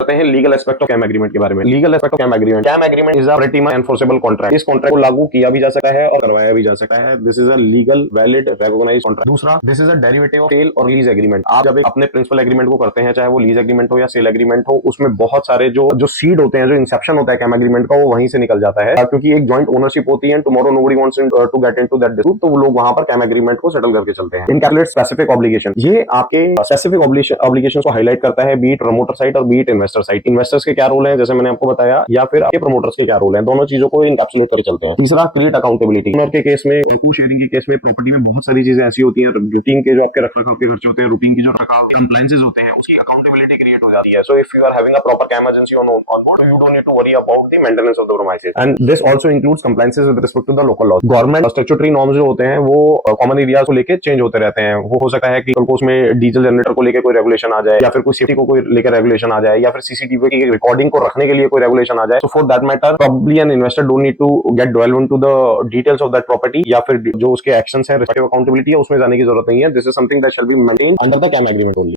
करते हैं legal aspect of CAM agreement के बारे में। Legal aspect of CAM agreement is a pretty much enforceable contract. इस कॉन्ट्रैक्ट को लागू किया भी जा सकता है और करवाया भी जा सकता है। This is a legal valid recognized contract. दूसरा, this is a derivative of sale और लीज एग्रीमेंट। आप जब अपने प्रिंसिपल एग्रीमेंट को करते हैं, चाहे वो लीज एग्रीमेंट हो या सेल एग्रीमेंट हो, उसमें बहुत सारे जो सीड होते हैं, जो इंसेप्शन होता है कैम एग्रीमेंट का, वो वहीं से निकल जाता है, क्योंकि एक जॉइंट ओनरशिप होती है। Tomorrow nobody wants to get into that dispute, तो वो लोग वहां पर कैम एग्रीमेंट को सेटल करके चलते हैं। इनकैलकुलेट स्पेसिफिक ऑब्लिगेशन, ये आपके स्पेसिफिक ऑब्लिगेशन को हाईलाइट करता है, बीट प्रमोटर साइड और बीट इन्वेस्टर साइड। इन्वेस्टर्स के क्या रोल है, जैसे मैंने आपको बताया, या फिर आपके प्रमोटर्स के क्या रोल है, दोनों चीजों को इनकैप्सुलेट करके चलते हैं। तीसरा, क्रिएट अकाउंटेबिलिटी। ओनर के केस में, को शेयरिंग के केस में, प्रॉपर्टी में बहुत सारी चीजें ऐसी होती हैं, रूटीन के जो आपके रखरखाव के खर्चे होते हैं, रूटीन की जो रखरखाव कंप्लायंसेस होते हैं, उसकी अकाउंटेबिलिटी क्रिएट हो जाती है। So if you are having a proper CAM agency on board, you don't need to worry about the maintenance of the premises. And this also includes compliances with respect to the local law. Government statutory norms जो होते हैं, वो common areas को लेके change होते रहते हैं। वो हो सकता है कि कल को उसमें डीजल जनरेटर को लेकर कोई रेगुलेशन आ जाए, या फिर कोई सेफ्टी को कोई लेकर रेगुलेशन आ जाए, या फिर सीसीटीवी की रिकॉर्डिंग को रखने के लिए कोई रेगुलेशन आ जाए। So for that matter, probably an investor don't need to get delve into the details of that property, या फिर जो उसके एक्शंस है, रिस्पेक्टिव अकाउंटेबिलिटी है, उसमें जाने की जरूरत नहीं है। This is something that shall be maintained under the CAM agreement only.